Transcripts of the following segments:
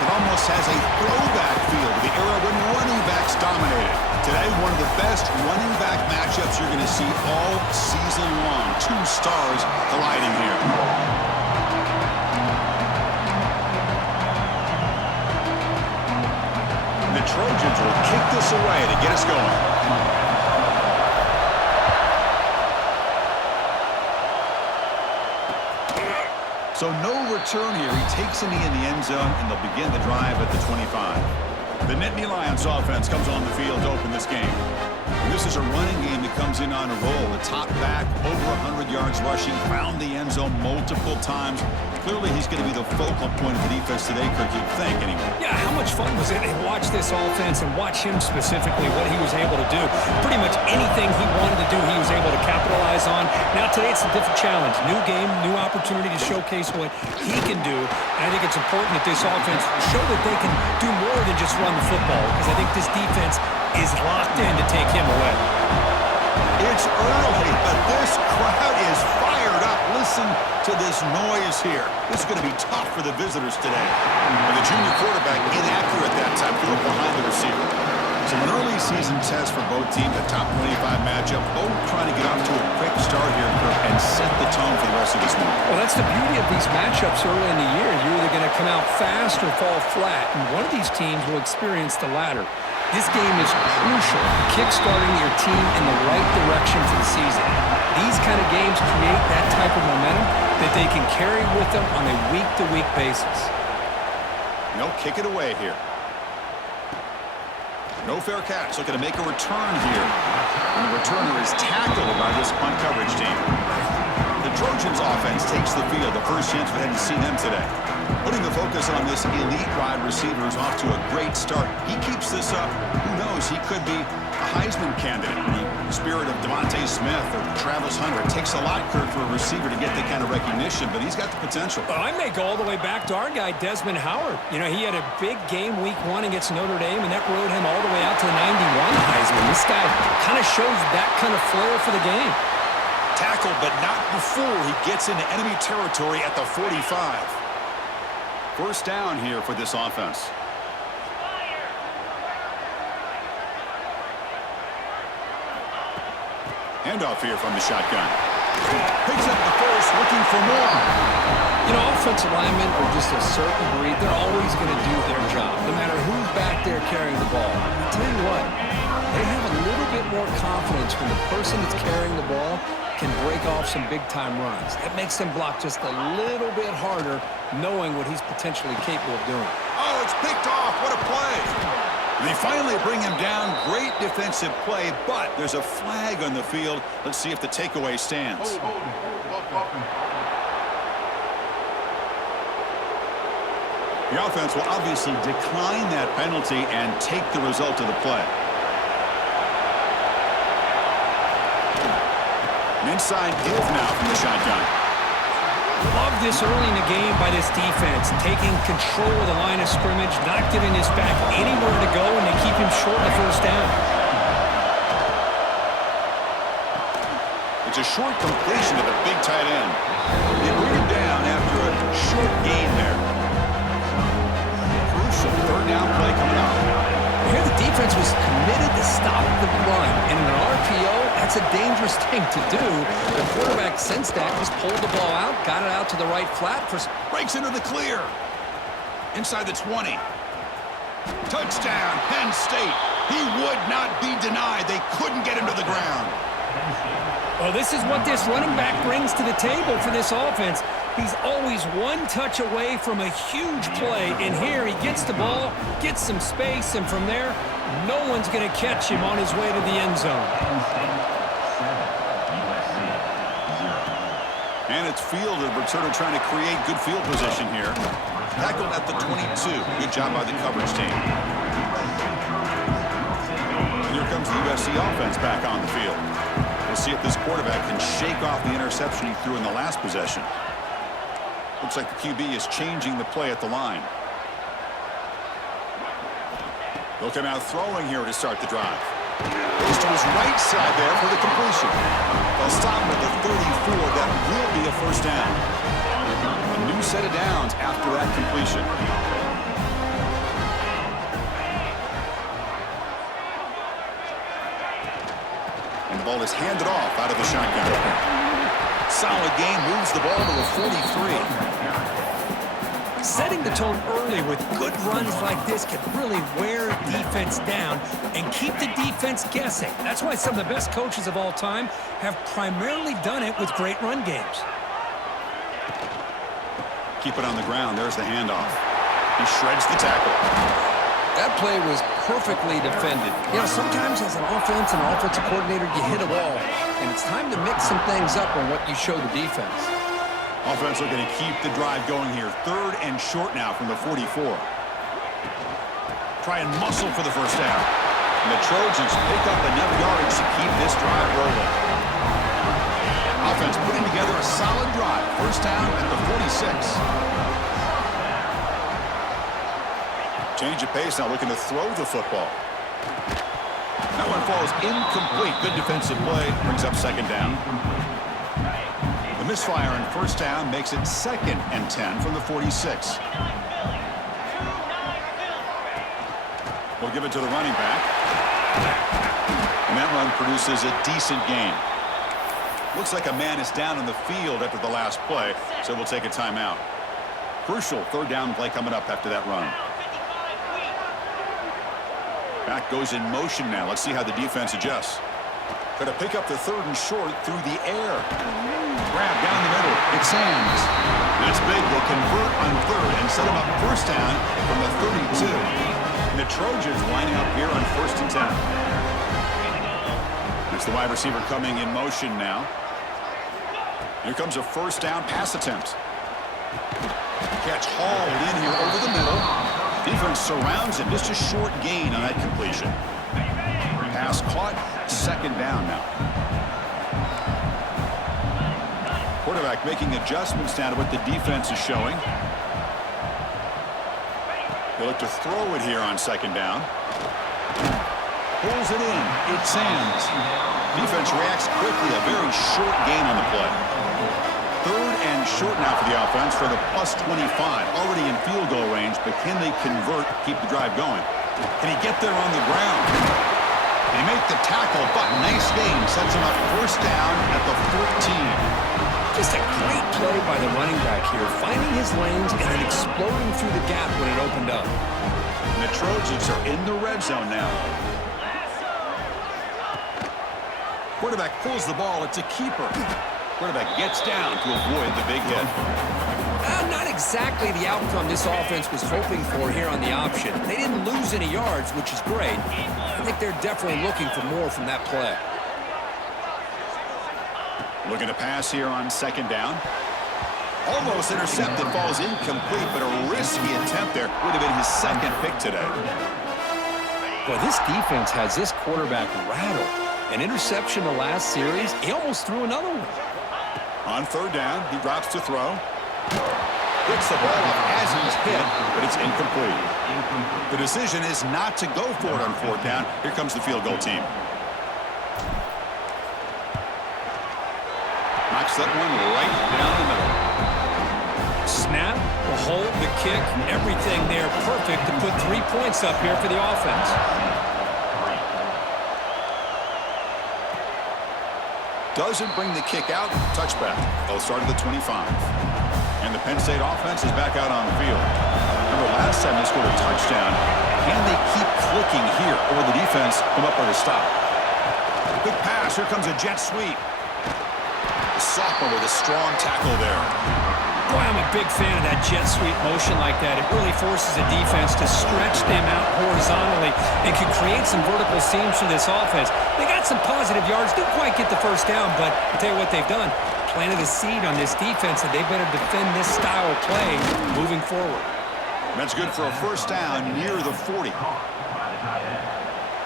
It almost has a throwback feel to the era when running backs dominated. Today, one of the best running back matchups you're going to see all season long. Two stars colliding here. The Trojans will kick this away to get us going. So no return here. He takes a knee in the end zone, and they'll begin the drive at the 25. The Nittany Lions offense comes on the field to open this game. And this is a running game that comes in on a roll. The top back, over 100 yards rushing, found the end zone multiple times. Clearly, he's going to be the focal point of the defense today, Kirk, you'd think, anyway. Yeah, how much fun was it to watch this offense and watch him specifically, what he was able to do. Pretty much anything he wanted to do, he was able to capitalize on. Now, today, it's a different challenge. New game, new opportunity to showcase what he can do. And I think it's important that this offense show that they can do more than just run the football, because I think this defense is locked in to take him away. It's early, but this crowd is fired up. Listen to this noise here. This is going to be tough for the visitors today. And the junior quarterback inaccurate that time, threw it behind the receiver. So an early season test for both teams, a top 25 matchup, both trying to get off to a quick start here, Kirk, and set the tone for the rest of this one. Well, that's the beauty of these matchups early in the year. You're either going to come out fast or fall flat, and one of these teams will experience the latter. This game is crucial, kick-starting your team in the right direction for the season. These kind of games create that type of momentum that they can carry with them on a week-to-week basis. No, kick it away here. No fair catch, looking to make a return here. And the returner is tackled by this punt coverage team. The Trojans offense takes the field, the first chance we hadn't seen them today. Putting the focus on this elite wide receiver is off to a great start. He keeps this up, who knows, he could be a Heisman candidate. In the spirit of Devontae Smith or Travis Hunter, it takes a lot, Kirk, for a receiver to get that kind of recognition, but he's got the potential. Well, I may go all the way back to our guy, Desmond Howard. You know, he had a big game week 1 against Notre Dame, and that rode him all the way out to the 91 Heisman. This guy kind of shows that kind of flair for the game. Tackled, but not before he gets into enemy territory at the 45. First down here for this offense. Handoff here from the shotgun. Picks up the first, looking for more. You know, offensive linemen are just a certain breed. They're always going to do their job, no matter who's back there carrying the ball. I'll tell you what, they have a little bit more confidence when the person that's carrying the ball can break off some big-time runs. That makes them block just a little bit harder, knowing what he's potentially capable of doing. Oh, it's picked off. What a play. They finally bring him down. Great defensive play, but there's a flag on the field. Let's see if the takeaway stands. The offense will obviously decline that penalty and take the result of the play. Inside give now from the shotgun. Love this early in the game by this defense, taking control of the line of scrimmage, not giving this back anywhere to go, and they keep him short of the first down. It's a short completion to the big tight end. They bring him down after a short gain there. Crucial third down play coming up. Here the defense was committed to stop the run. In an RPO, that's a dangerous thing to do. The quarterback sensed that, just pulled the ball out, got it out to the right flat. Breaks into the clear. Inside the 20. Touchdown, Penn State. He would not be denied. They couldn't get him to the ground. Well, this is what this running back brings to the table for this offense. He's always one touch away from a huge play, and here he gets the ball, gets some space, and from there, no one's going to catch him on his way to the end zone. And it's fielded. Returner trying to create good field position here. Tackled at the 22. Good job by the coverage team. And here comes the USC offense back on the field. We'll see if this quarterback can shake off the interception he threw in the last possession. Looks like the QB is changing the play at the line. They'll come out throwing here to start the drive. Goes to his right side there for the completion. They'll stop him at the 34. That will be a first down. A new set of downs after that completion. The ball is handed off out of the shotgun. Solid gain, moves the ball to the 43. Setting the tone early with good runs like this can really wear defense down and keep the defense guessing. That's why some of the best coaches of all time have primarily done it with great run games. Keep it on the ground. There's the handoff. He shreds the tackle. That play was perfectly defended. You know, sometimes as an offense and offensive coordinator, you hit a wall, and it's time to mix some things up on what you show the defense. Offense looking to keep the drive going here. 3rd and short now from the 44. Try and muscle for the first down. And the Trojans pick up enough yards to keep this drive rolling. Offense putting together a solid drive. First down at the 46. Change of pace now, looking to throw the football. That one falls incomplete. Good defensive play. Brings up second down. The misfire on first down makes it 2nd and 10 from the 46. We'll give it to the running back. And that run produces a decent gain. Looks like a man is down on the field after the last play, so we'll take a timeout. Crucial 3rd down play coming up after that run. Back goes in motion now. Let's see how the defense adjusts. Got to pick up the 3rd and short through the air. Grab down the middle. It's Sands. That's big. They'll convert on 3rd and set him up first down from the 32. And the Trojans lining up here on 1st and 10. It's the wide receiver coming in motion now. Here comes a first down pass attempt. Catch hauled in here over the middle. Defense surrounds him. Just a short gain on that completion. Pass caught. 2nd down now. Quarterback making adjustments now to what the defense is showing. They look to throw it here on 2nd down. Pulls it in. It's Sands. Defense reacts quickly. A very short gain on the play. 3rd and short now for the offense for the +25. Already in field goal range, but can they convert, keep the drive going? Can he get there on the ground? They make the tackle, but nice gain. Sets him up first down at the 14. Just a great play by the running back here, finding his lanes and then exploding through the gap when it opened up. And the Trojans are in the red zone now. Quarterback pulls the ball. It's a keeper. Quarterback gets down to avoid the big hit. Not exactly the outcome this offense was hoping for here on the option. They didn't lose any yards, which is great. I think they're definitely looking for more from that play. Looking to pass here on 2nd down. Almost intercepted, falls incomplete, but a risky attempt there. Would have been his 2nd pick today. Well, this defense has this quarterback rattled. An interception the last series, he almost threw another one. On 3rd down, he drops to throw. Gets the ball up as he's hit, but it's incomplete. The decision is not to go for it on 4th down. Here comes the field goal team. Knocks that one right down the middle. Snap, the hold, the kick, everything there perfect to put 3 points up here for the offense. Doesn't bring the kick out. Touchback. They'll start at the 25. And the Penn State offense is back out on the field. Remember, last time they scored a touchdown. Can they keep clicking here, or will the defense come up with a stop? Big pass. Here comes a jet sweep. The sophomore with a strong tackle there. Boy, I'm a big fan of that jet sweep motion like that. It really forces a defense to stretch them out horizontally and can create some vertical seams for this offense. They got some positive yards, didn't quite get the first down, but I'll tell you what they've done. Planted a seed on this defense, and they better defend this style of play moving forward. That's good for a first down near the 40.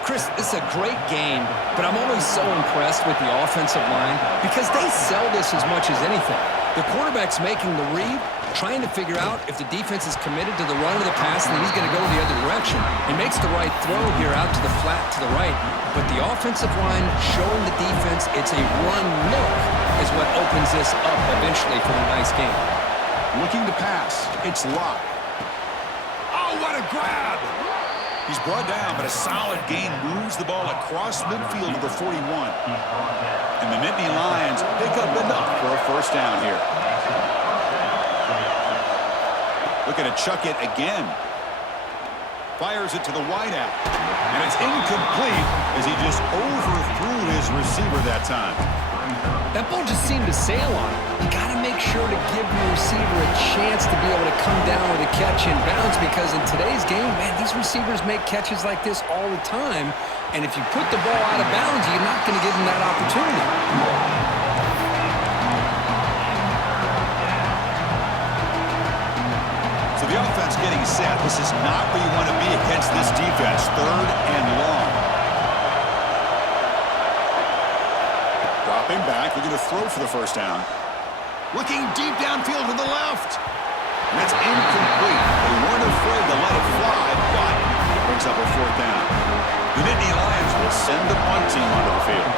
Chris, this is a great game, but I'm always so impressed with the offensive line because they sell this as much as anything. The quarterback's making the read, trying to figure out if the defense is committed to the run or the pass, and then he's going to go the other direction. He makes the right throw here out to the flat to the right, but the offensive line showing the defense it's a run look is what opens this up eventually for a nice game. Looking to pass. It's locked. Oh, what a grab! He's brought down, but a solid gain moves the ball across midfield to the 41. And the Nittany Lions pick up enough for a first down here. Looking to chuck it again. Fires it to the wideout. And it's incomplete as he just overthrew his receiver that time. That ball just seemed to sail on him. You got to make sure to give your receiver a chance to be able to come down with a catch in bounds, because in today's game, man, these receivers make catches like this all the time. And if you put the ball out of bounds, you're not going to give them that opportunity. So the offense getting set. This is not where you want to be against this defense. 3rd and long. Dropping back. We're going to throw for the first down. Looking deep downfield to the left. And that's incomplete. They weren't afraid to let it fly, but it brings up a 4th down. The Nittany Lions will send the punt team onto the field.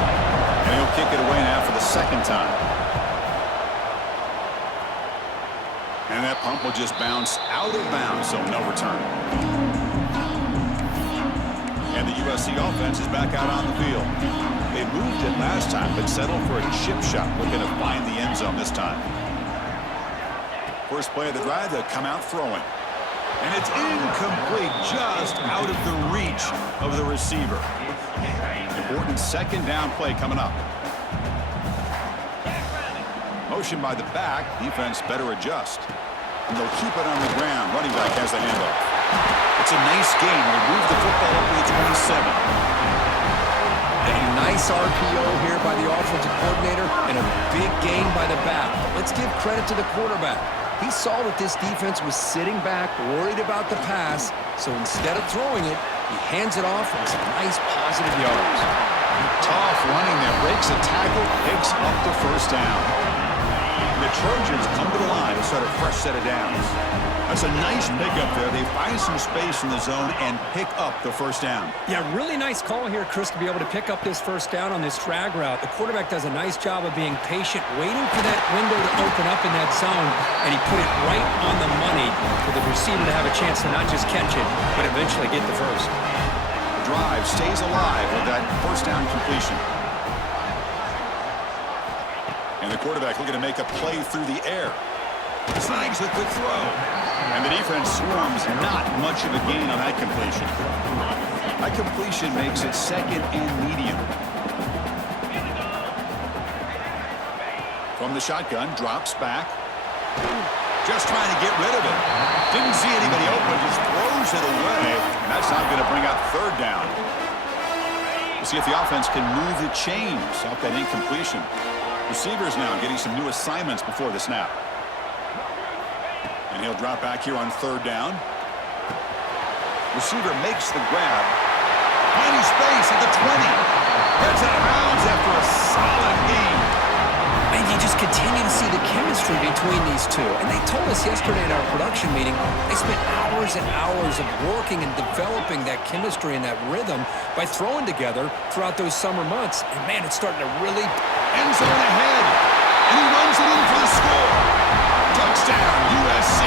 And he'll kick it away now for the 2nd time. And that pump will just bounce out of bounds, so no return. And the USC offense is back out on the field. They moved it last time, but settled for a chip shot, looking to find the end zone this time. First play of the drive, they'll come out throwing. And it's incomplete, just out of the reach of the receiver. Important 2nd down play coming up. Motion by the back, defense better adjust. And they'll keep it on the ground. Running back has the handoff. It's a nice gain. They move the football up to the 27. A nice RPO here by the offensive coordinator and a big gain by the back. But let's give credit to the quarterback. He saw that this defense was sitting back, worried about the pass, so instead of throwing it, he hands it off and some nice positive yards. Tough running there. Breaks a tackle, picks up the first down. And the Trojans come to the line to start a fresh set of downs. That's a nice pickup there. They find some space in the zone and pick up the first down. Yeah, really nice call here, Chris, to be able to pick up this first down on this drag route. The quarterback does a nice job of being patient, waiting for that window to open up in that zone, and he put it right on the money for the receiver to have a chance to not just catch it, but eventually get the first. The drive stays alive with that first down completion. And the quarterback looking to make a play through the air. Snags a quick throw. And the defense swarms, not much of a gain on that completion. That completion makes it 2nd and medium. From the shotgun, drops back. Just trying to get rid of it. Didn't see anybody open, just throws it away. And that's not going to bring up 3rd down. We'll see if the offense can move the chains off that incompletion. Receivers now getting some new assignments before the snap. And he'll drop back here on 3rd down. Receiver makes the grab. Finding space at the 20. Gets out of bounds after a solid game. And you just continue to see the chemistry between these two. And they told us yesterday in our production meeting, they spent hours and hours of working and developing that chemistry and that rhythm by throwing together throughout those summer months. And, man, it's starting to really... End zone ahead. And he runs it in for the score. Touchdown, USC.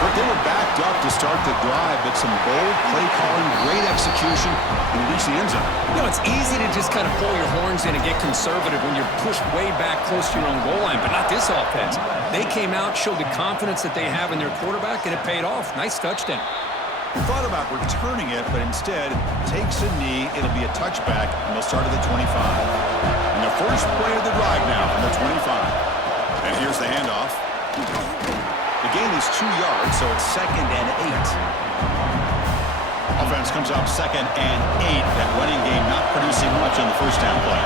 But they were backed up to start the drive, but some bold play calling, great execution, and they reach the end zone. You know, it's easy to just kind of pull your horns in and get conservative when you're pushed way back close to your own goal line, but not this offense. They came out, showed the confidence that they have in their quarterback, and it paid off. Nice touchdown. He thought about returning it, but instead takes a knee. It'll be a touchback, and they'll start at the 25. And the first play of the drive now from the 25. And here's the handoff. The gain is 2 yards, so it's 2nd and 8. Offense comes up 2nd and 8. That running game not producing much on the first down play.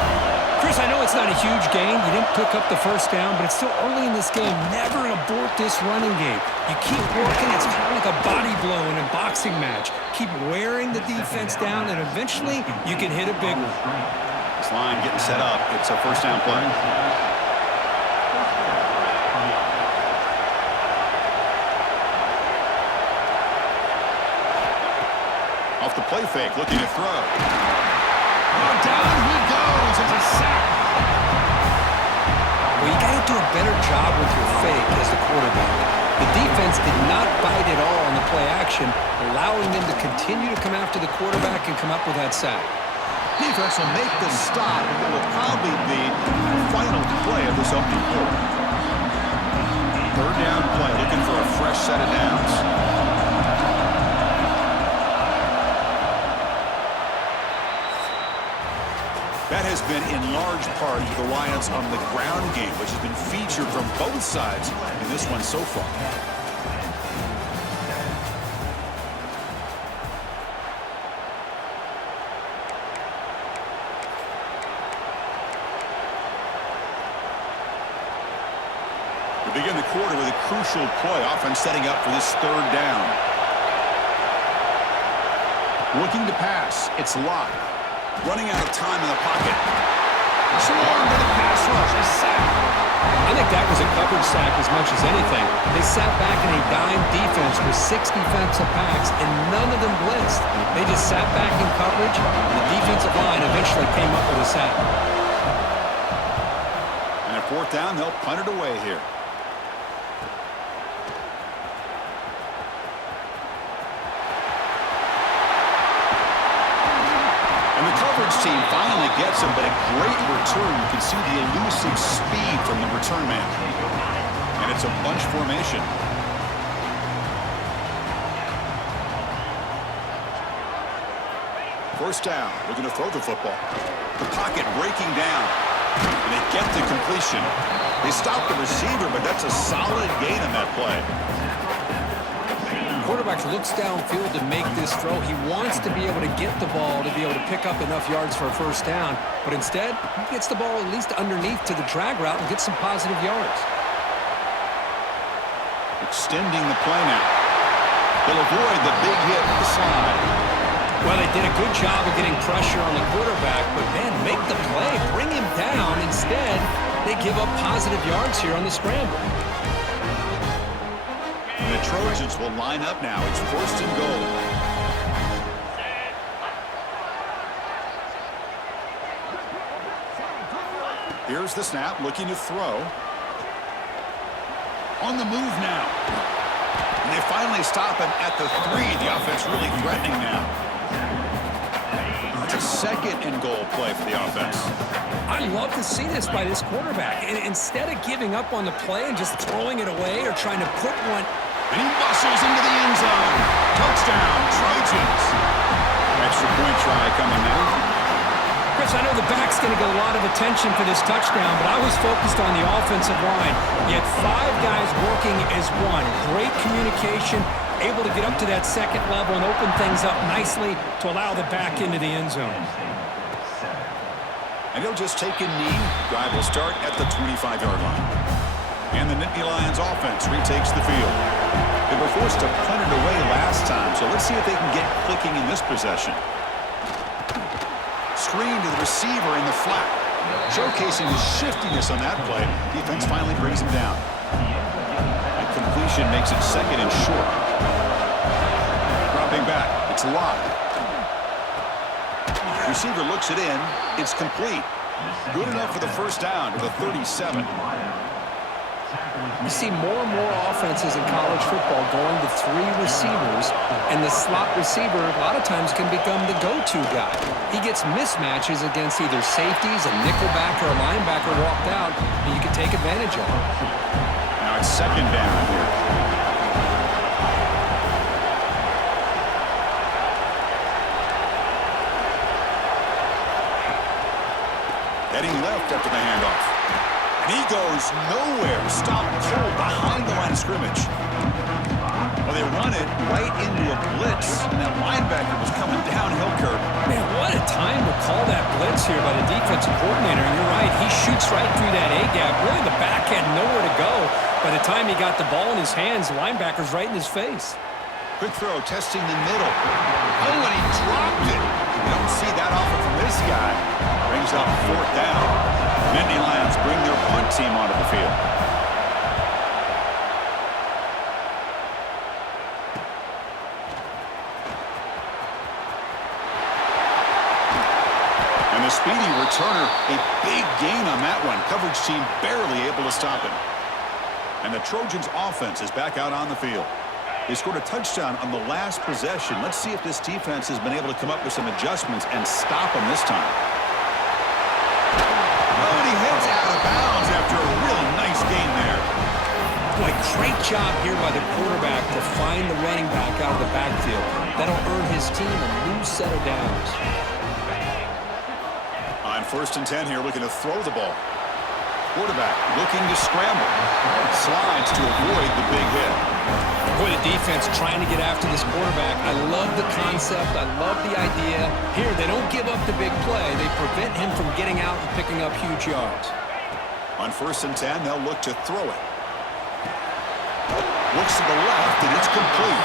Chris, I know it's not a huge gain. You didn't pick up the first down, but it's still early in this game. Never abort this running game. You keep working. It's kind of like a body blow in a boxing match. Keep wearing the defense down, and eventually you can hit a big one. This line getting set up. It's a first down play. Off the play fake, looking to throw. Oh, down he goes. It's a sack. Well, you got to do a better job with your fake as the quarterback. The defense did not bite at all on the play action, allowing them to continue to come after the quarterback and come up with that sack. Defense will make the stop. It will probably be the final play of this opening quarter. Third down play, looking for a fresh set of downs. That has been in large part to the reliance on the ground game, which has been featured from both sides in this one so far. We begin the quarter with a crucial play, offense setting up for this third down. Looking to pass, it's locked. Running out of time in the pocket. Swarmed by the pass rush. A sack. I think that was a coverage sack as much as anything. They sat back in a dime defense with 6 defensive backs, and none of them blitzed. They just sat back in coverage, and the defensive line eventually came up with a sack. And at fourth down, they'll punt it away here. Team finally gets him, but a great return. You can see the elusive speed from the return man. And it's a bunch formation. First down, looking to throw the football. The pocket breaking down. And they get the completion. They stop the receiver, but that's a solid gain on that play. Quarterback looks downfield to make this throw. He wants to be able to get the ball to be able to pick up enough yards for a first down, but instead he gets the ball at least underneath to the drag route and gets some positive yards. Extending the play now. They'll avoid the big hit with the slide. Well, they did a good job of getting pressure on the quarterback, but man, make the play, bring him down. Instead, they give up positive yards here on the scramble. The Trojans will line up now. It's first and goal. Here's the snap, looking to throw. On the move now. And they finally stop him at the 3. The offense really threatening now. It's a second and goal play for the offense. I love to see this by this quarterback. And instead of giving up on the play and just throwing it away or trying to put one... And he muscles into the end zone. Touchdown, Trojans. Extra point try coming now. Chris, I know the back's going to get a lot of attention for this touchdown, but I was focused on the offensive line. You had 5 guys working as one. Great communication, able to get up to that second level and open things up nicely to allow the back into the end zone. And he'll just take a knee. Drive will start at the 25-yard line. And the Nittany Lions offense retakes the field. They were forced to punt it away last time, so let's see if they can get clicking in this possession. Screen to the receiver in the flat. Showcasing the shiftiness on that play. Defense finally brings him down. And completion makes it second and short. Dropping back. It's locked. Receiver looks it in. It's complete. Good enough for the first down to the 37. We see more and more offenses in college football going to 3 receivers, and the slot receiver a lot of times can become the go-to guy. He gets mismatches against either safeties, a nickelback, or a linebacker walked out, and you can take advantage of it. Now it's second down here. Heading left after the handoff. And he goes nowhere. Stopped cold behind the line of scrimmage. Well, they run it right into a blitz, and that linebacker was coming downhill, Kirk. Man, what a time to call that blitz here by the defensive coordinator. And you're right, he shoots right through that A-gap. Really, the back had nowhere to go. By the time he got the ball in his hands, the linebacker's right in his face. Quick throw, testing the middle. Oh, and he dropped it. You don't see that often from this guy. Brings up fourth down. Nittany Lions bring their punt team onto the field. And the speedy returner, a big gain on that one. Coverage team barely able to stop him. And the Trojans offense is back out on the field. They scored a touchdown on the last possession. Let's see if this defense has been able to come up with some adjustments and stop them this time. Oh, and he heads out of bounds after a real nice gain there. Boy, great job here by the quarterback to find the running back out of the backfield. That'll earn his team a new set of downs. On 1st and 10 here, looking to throw the ball. Quarterback looking to scramble. Slides to avoid the big hit. Boy, the defense trying to get after this quarterback. I love the concept. I love the idea. Here, they don't give up the big play. They prevent him from getting out and picking up huge yards. On 1st and 10, they'll look to throw it. Looks to the left, and it's complete.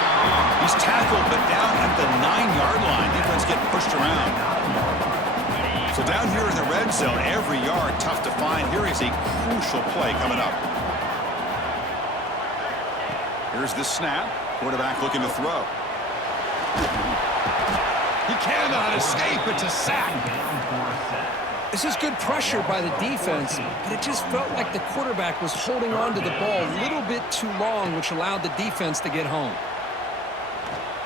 He's tackled, but down at the 9-yard line. Defense getting pushed around. So down here in the red zone, every yard tough to find. Here is a crucial play coming up. Here's the snap. Quarterback looking to throw. He cannot escape. It's a sack. This is good pressure by the defense, but it just felt like the quarterback was holding on to the ball a little bit too long, which allowed the defense to get home.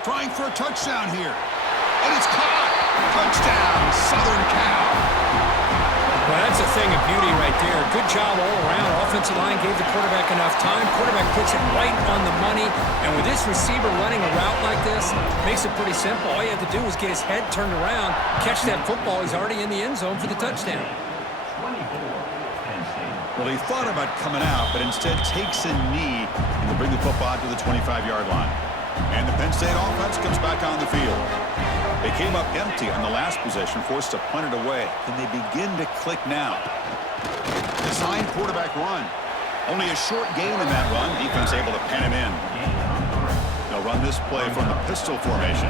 Trying for a touchdown here. And it's caught. Touchdown, Southern Cal. Well, that's a thing of beauty right there. Good job all around. Offensive line gave the quarterback enough time. Quarterback puts it right on the money. And with this receiver running a route like this, makes it pretty simple. All you have to do is get his head turned around, catch that football. He's already in the end zone for the touchdown. Well, he thought about coming out, but instead takes a knee to bring the football to the 25-yard line. And the Penn State offense comes back on the field. They came up empty on the last possession, forced to punt it away. Can they begin to click now? Design quarterback run. Only a short gain in that run. Defense able to pen him in. They'll run this play from the pistol formation.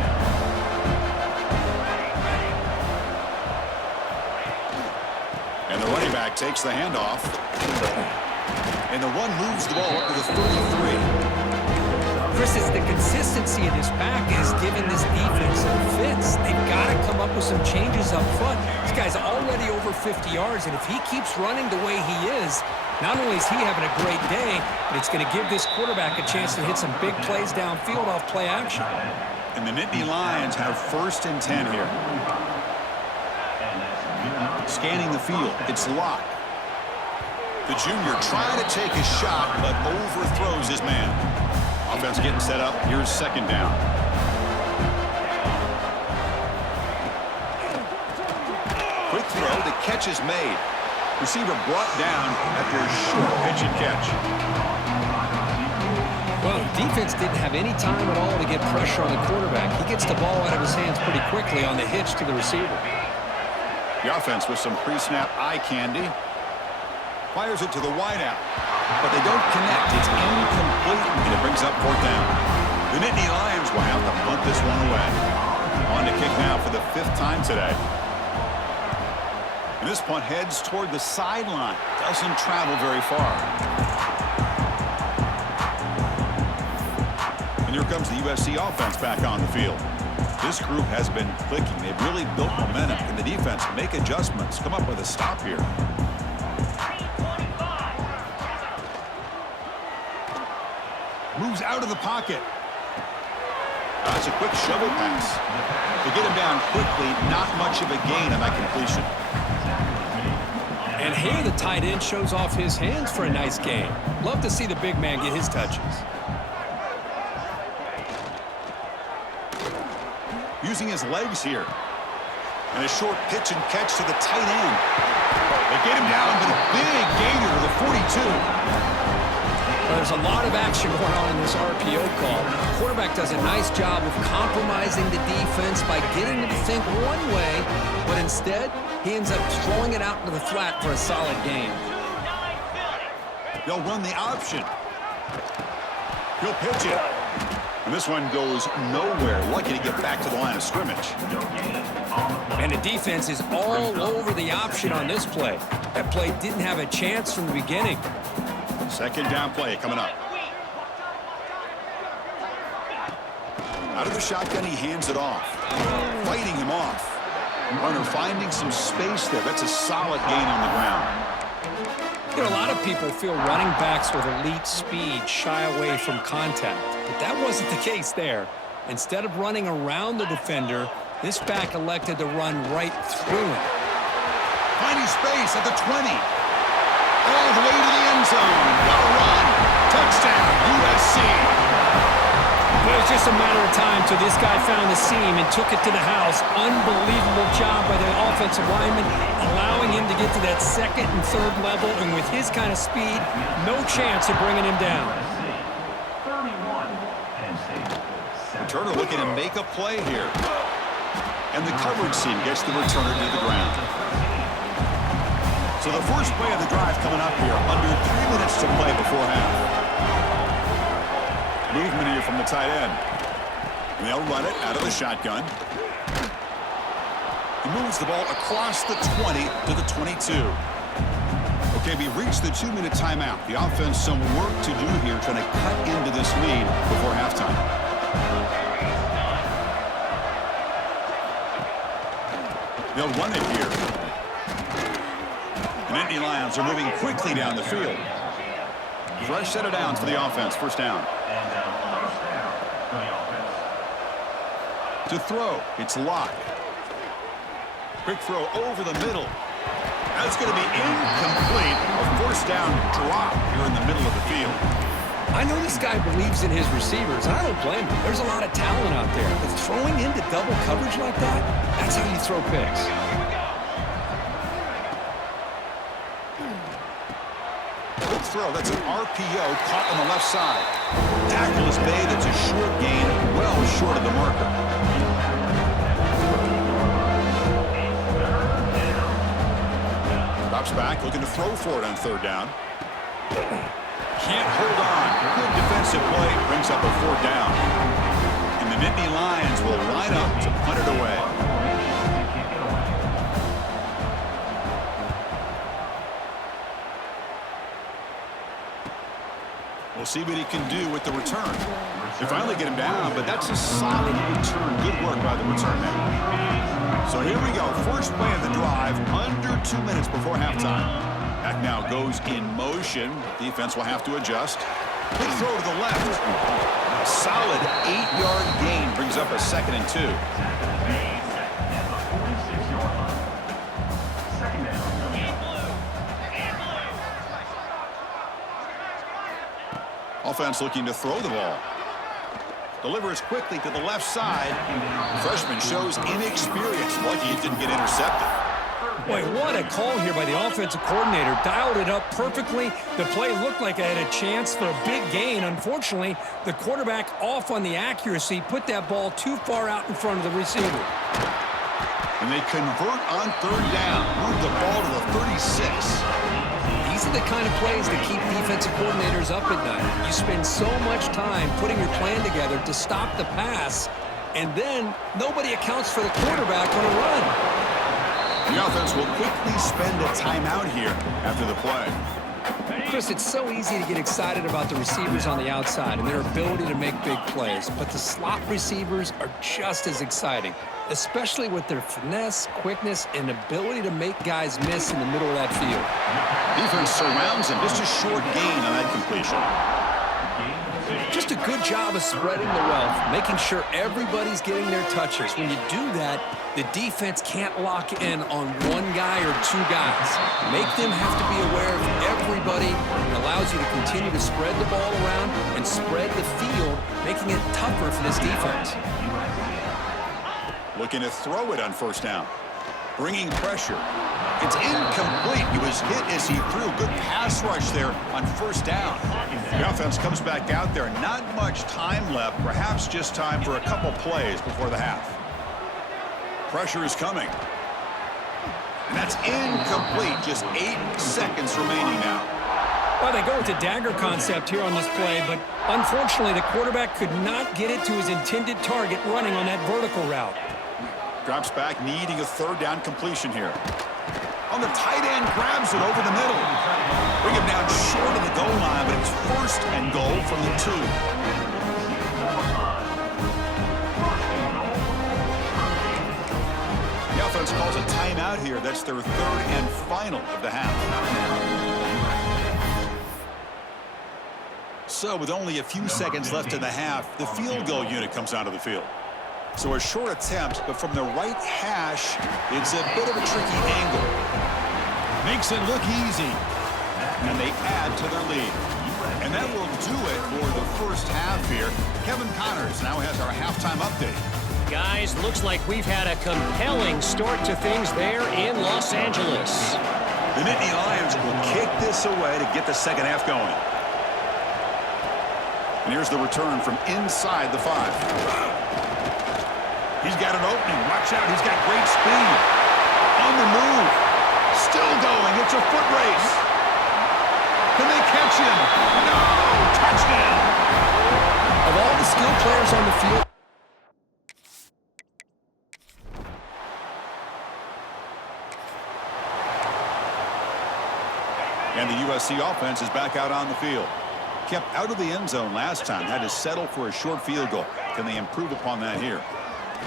And the running back takes the handoff. And the run moves the ball up to the 33. Chris, it's the consistency of this back is giving this defense some fits. They've got to come up with some changes up front. This guy's already over 50 yards, and if he keeps running the way he is, not only is he having a great day, but it's going to give this quarterback a chance to hit some big plays downfield off play action. And the Nittany Lions have 1st and 10 here. Scanning the field. It's locked. The junior trying to take a shot, but overthrows his man. Offense getting set up. Here's 2nd down. Quick throw. The catch is made. Receiver brought down after a short pitch and catch. Well, defense didn't have any time at all to get pressure on the quarterback. He gets the ball out of his hands pretty quickly on the hitch to the receiver. The offense with some pre-snap eye candy. Fires it to the wideout. But they don't connect. It's incomplete, and it brings up 4th down. The Nittany Lions will have to punt this one away. On to kick now for the 5th time today. And this punt heads toward the sideline. Doesn't travel very far. And here comes the USC offense back on the field. This group has been clicking. They've really built momentum. Can the defense make adjustments? Come up with a stop here. Moves out of the pocket. That's a quick shovel pass. They get him down quickly. Not much of a gain on that completion. And here the tight end shows off his hands for a nice gain. Love to see the big man get his touches. Using his legs here. And a short pitch and catch to the tight end. They get him down with a big gainer to the 42. Well, there's a lot of action going on in this RPO call. The quarterback does a nice job of compromising the defense by getting them to think one way, but instead, he ends up throwing it out into the flat for a solid gain. They'll run the option. He'll pitch it. And this one goes nowhere. Lucky to get back to the line of scrimmage. And the defense is all over the option on this play. That play didn't have a chance from the beginning. 2nd down play coming up. Out of the shotgun, he hands it off. Fighting him off. Runner finding some space there. That's a solid gain on the ground. You know, a lot of people feel running backs with elite speed shy away from contact, but that wasn't the case there. Instead of running around the defender, this back elected to run right through him. Finding space at the 20. All the way to the end zone. What a run. Touchdown, USC. It was just a matter of time till this guy found the seam and took it to the house. Unbelievable job by the offensive lineman, allowing him to get to that second and third level, and with his kind of speed, no chance of bringing him down. Returner looking to make a play here. And the coverage team gets the returner to the ground. So the first play of the drive coming up here. Under 3 minutes to play before half. Movement here from the tight end. And they'll run it out of the shotgun. He moves the ball across the 20 to the 22. Okay, we reached the 2-minute timeout. The offense some work to do here trying to cut into this lead before halftime. They'll run it here. The Nittany Lions are moving quickly down the field. Fresh set of downs for the offense. First down. To throw, it's Locke. Quick throw over the middle. That's going to be incomplete. A first down drop here in the middle of the field. I know this guy believes in his receivers, and I don't blame him. There's a lot of talent out there, but throwing into double coverage like that, that's how you throw picks. Good throw. That's an RPO caught on the left side. Tackle is made. It's a short gain, well short of the marker. Drops back, looking to throw for it on third down. Can't hold on. Good defensive play. Brings up a fourth down. And the Nittany Lions will line up to punt it away. We'll see what he can do with the return. They finally get him down, but that's a solid return. Good work by the return man. So here we go. First play of the drive. Under 2 minutes before halftime. Back now goes in motion. Defense will have to adjust. Quick throw to the left. A solid 8-yard gain brings up a 2nd and 2. Offense looking to throw the ball. Delivers quickly to the left side. Freshman shows inexperience. Lucky it didn't get intercepted. Boy, what a call here by the offensive coordinator. Dialed it up perfectly. The play looked like it had a chance for a big gain. Unfortunately, the quarterback off on the accuracy, put that ball too far out in front of the receiver. And they convert on third down. Move the ball to the 36. These are the kind of plays that keep defensive coordinators up at night. You spend so much time putting your plan together to stop the pass, and then nobody accounts for the quarterback on a run. The offense will quickly spend a timeout here after the play. Chris, it's so easy to get excited about the receivers on the outside and their ability to make big plays, but the slot receivers are just as exciting, especially with their finesse, quickness, and ability to make guys miss in the middle of that field. Defense surrounds him. Just a short gain on that completion. Just a good job of spreading the wealth, making sure everybody's getting their touches. When you do that, the defense can't lock in on one guy or two guys. Make them have to be aware of everybody. It allows you to continue to spread the ball around and spread the field, making it tougher for this defense. Looking to throw it on first down. Bringing pressure. It's incomplete. He was hit as he threw. Good pass rush there on first down. The offense comes back out there. Not much time left. Perhaps just time for a couple plays before the half. Pressure is coming. And that's incomplete. Just 8 seconds remaining now. Well, they go with the dagger concept here on this play, but unfortunately the quarterback could not get it to his intended target running on that vertical route. Drops back, needing a third down completion here. On the tight end, grabs it over the middle. Bring him down short of the goal line, but it's first and goal from the 2. The offense calls a timeout here. That's their third and final of the half. So with only a few seconds left in the half, the field goal unit comes onto the field. So a short attempt, but from the right hash, it's a bit of a tricky angle. Makes it look easy. And they add to their lead. And that will do it for the first half here. Kevin Connors now has our halftime update. Guys, looks like we've had a compelling start to things there in Los Angeles. The Nittany Lions will kick this away to get the second half going. And here's the return from inside the 5. He's got an opening. Watch out. He's got great speed. On the move. Still going. It's a foot race. Can they catch him? No! Touchdown! Of all the skilled players on the field, and the USC offense is back out on the field. Kept out of the end zone last time. Had to settle for a short field goal. Can they improve upon that here?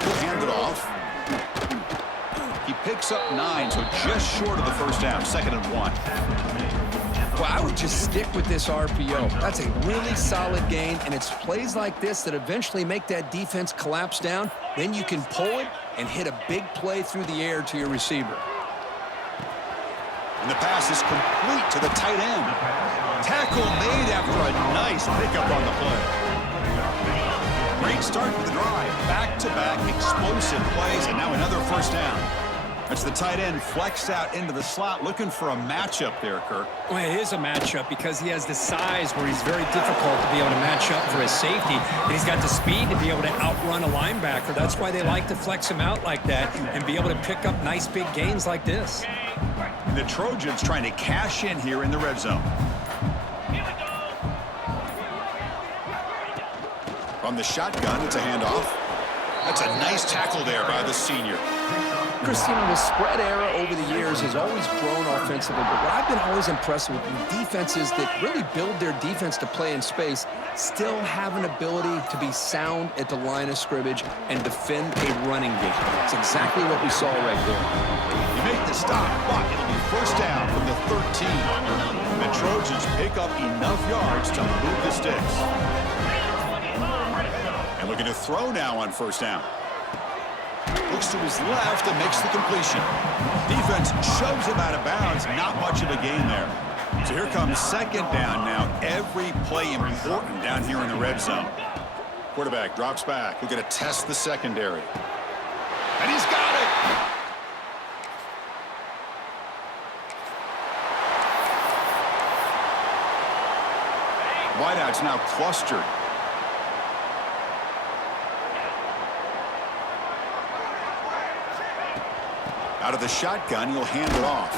He'll hand it off. He picks up 9, so just short of the first down. 2nd and 1. well, I would just stick with this RPO. That's a really solid gain, and it's plays like this that eventually make that defense collapse down. Then you can pull it and hit a big play through the air to your receiver. And the pass is complete to the tight end. Tackle made after a nice pickup on the play. Great start to the drive. Back-to-back explosive plays, and now another first down. That's the tight end flexed out into the slot, looking for a matchup there, Kirk. Well, it is a matchup because he has the size where he's very difficult to be able to match up for his safety. And he's got the speed to be able to outrun a linebacker. That's why they like to flex him out like that and be able to pick up nice big gains like this. And the Trojans trying to cash in here in the red zone. From the shotgun, it's a handoff. That's a nice tackle there by the senior. Christina, the spread era over the years has always grown offensively, but what I've been always impressed with defenses that really build their defense to play in space still have an ability to be sound at the line of scrimmage and defend a running game. That's exactly what we saw right there. You make the stop, but it'll be first down from the 13. The Trojans pick up enough yards to move the sticks. And looking to throw now on first down. Looks to his left and makes the completion. Defense shoves him out of bounds. Not much of a gain there. So here comes second down now. Every play important down here in the red zone. Quarterback drops back. We're going to test the secondary. And he's got it! Wideouts now clustered. Out of the shotgun, he'll hand it off.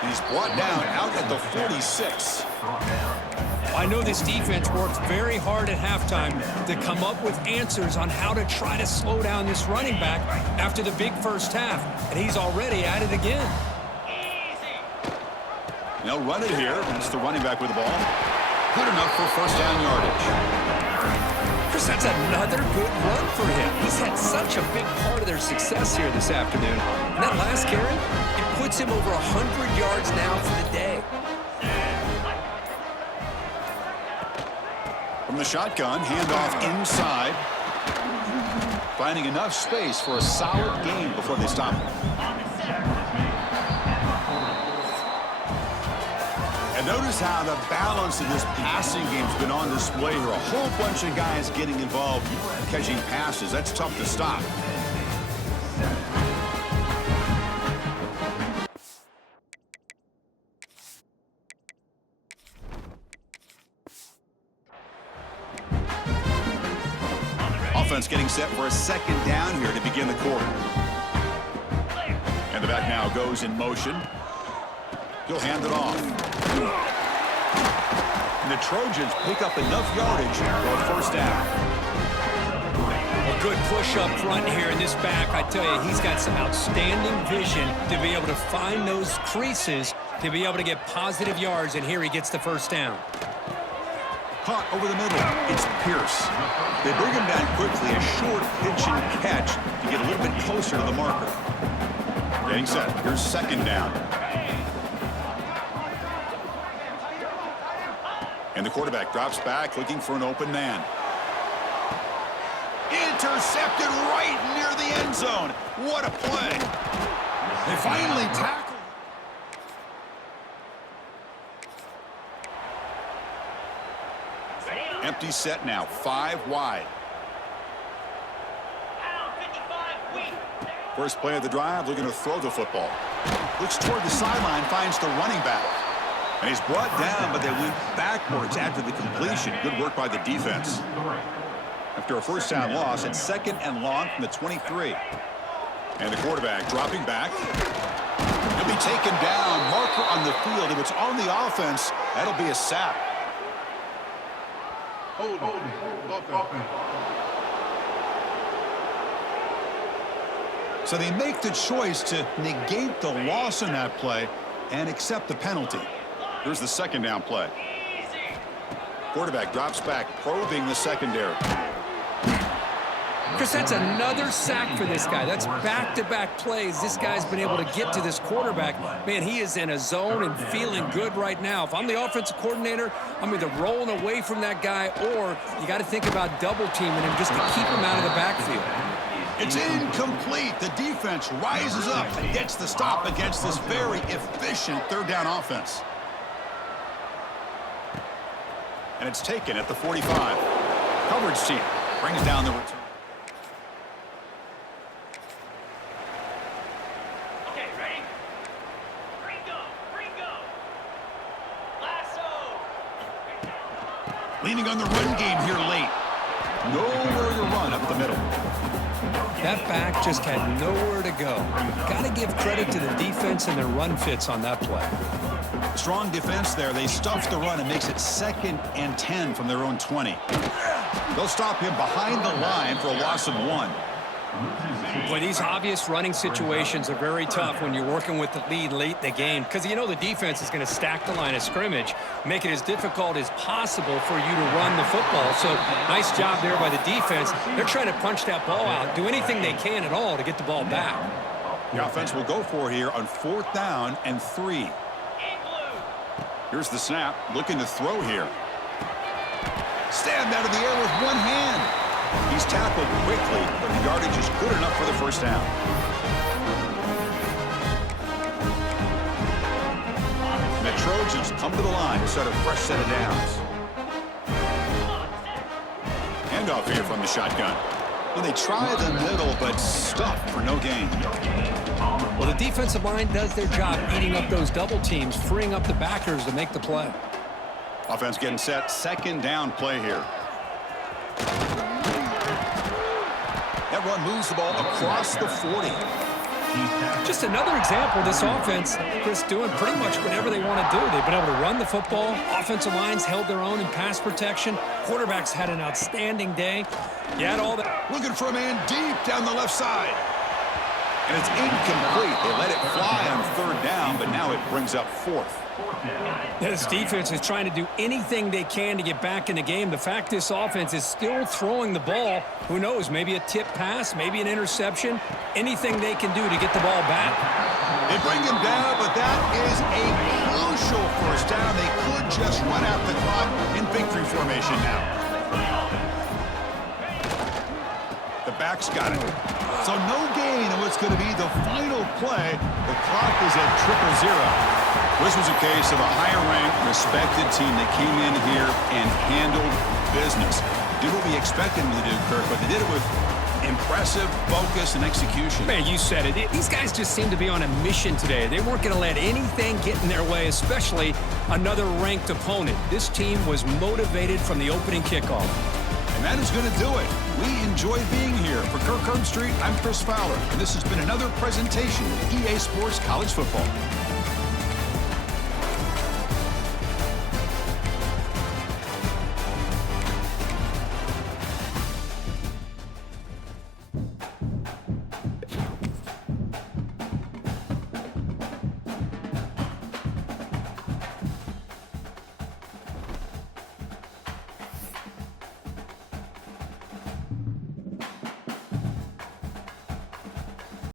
And he's brought down out at the 46. I know this defense worked very hard at halftime to come up with answers on how to try to slow down this running back after the big first half. And he's already at it again. They'll run it here. It's the running back with the ball. Good enough for first down yardage. Chris, that's another good run for him. He's had such a big part of their success here this afternoon. And that last carry, it puts him over 100 yards now for the day. From the shotgun, handoff inside. Finding enough space for a solid gain before they stop him. And notice how the balance of this passing game's been on display here. A whole bunch of guys getting involved catching passes. That's tough to stop. Offense getting set for a second down here to begin the quarter. And the back now goes in motion. He'll hand it off. And the Trojans pick up enough yardage for a first down. A good push up front here in this back. I tell you, he's got some outstanding vision to be able to find those creases to be able to get positive yards, and here he gets the first down. Caught over the middle. It's Pierce. They bring him down quickly. A short pitch and catch to get a little bit closer to the marker. Getting set. Here's second down. And the quarterback drops back looking for an open man. Intercepted right near the end zone. What a play. They finally tackle. Empty set now, 5 wide. First play of the drive, looking to throw the football. Looks toward the sideline, finds the running back. And he's brought down, but they went backwards after the completion. Good work by the defense. After a first down loss, it's 2nd and long from the 23. And the quarterback dropping back. He'll be taken down. Marker on the field. If it's on the offense, that'll be a sack. So they make the choice to negate the loss in that play and accept the penalty. Here's the 2nd down play. Quarterback drops back, probing the secondary. Chris, that's another sack for this guy. That's back-to-back plays. This guy's been able to get to this quarterback. Man, he is in a zone and feeling good right now. If I'm the offensive coordinator, I'm either rolling away from that guy or you got to think about double-teaming him just to keep him out of the backfield. It's incomplete. The defense rises up and gets the stop against this very efficient 3rd down offense. And it's taken at the 45. Coverage team brings down the return. Okay, ready? Ringo. Lasso. Leaning on the run game here late. Nowhere to run up the middle. That back just had nowhere to go. Got to give credit to the defense and their run fits on that play. Strong defense there. They stuff the run and makes it 2nd and 10 from their own 20. They'll stop him behind the line for a loss of 1. Boy, these obvious running situations are very tough when you're working with the lead late in the game because you know the defense is going to stack the line of scrimmage, make it as difficult as possible for you to run the football. So nice job there by the defense. They're trying to punch that ball out, do anything they can at all to get the ball back. The offense will go for it here on 4th down and 3. Here's the snap, looking to throw here. Stabbed out of the air with one hand. He's tackled quickly, but the yardage is good enough for the first down. And the Trojans come to the line to start a fresh set of downs. Handoff here from the shotgun. Well, they try the middle, but stuffed for no gain. Well, the defensive line does their job eating up those double teams, freeing up the backers to make the play. Offense getting set. 2nd down play here. That run moves the ball across the 40. Just another example of this offense, Chris, doing pretty much whatever they want to do. They've been able to run the football. Offensive lines held their own in pass protection. Quarterbacks had an outstanding day. You had all that. Looking for a man deep down the left side. And it's incomplete. They let it fly on 3rd down, but now it brings up 4th. This defense is trying to do anything they can to get back in the game. The fact this offense is still throwing the ball, who knows, maybe a tip pass, maybe an interception, anything they can do to get the ball back. They bring him down, but that is a crucial first down. They could just run out the clock in victory formation now. The back's got it. So no gain in what's going to be the final play. The clock is at 0-0. This was a case of a higher-ranked, respected team that came in here and handled business. Did what we expected them to do, Kirk, but they did it with impressive focus and execution. Man, you said it. These guys just seem to be on a mission today. They weren't going to let anything get in their way, especially another ranked opponent. This team was motivated from the opening kickoff. And that is going to do it. We enjoyed being here. For Kirk Street, I'm Chris Fowler, and this has been another presentation of EA Sports College Football.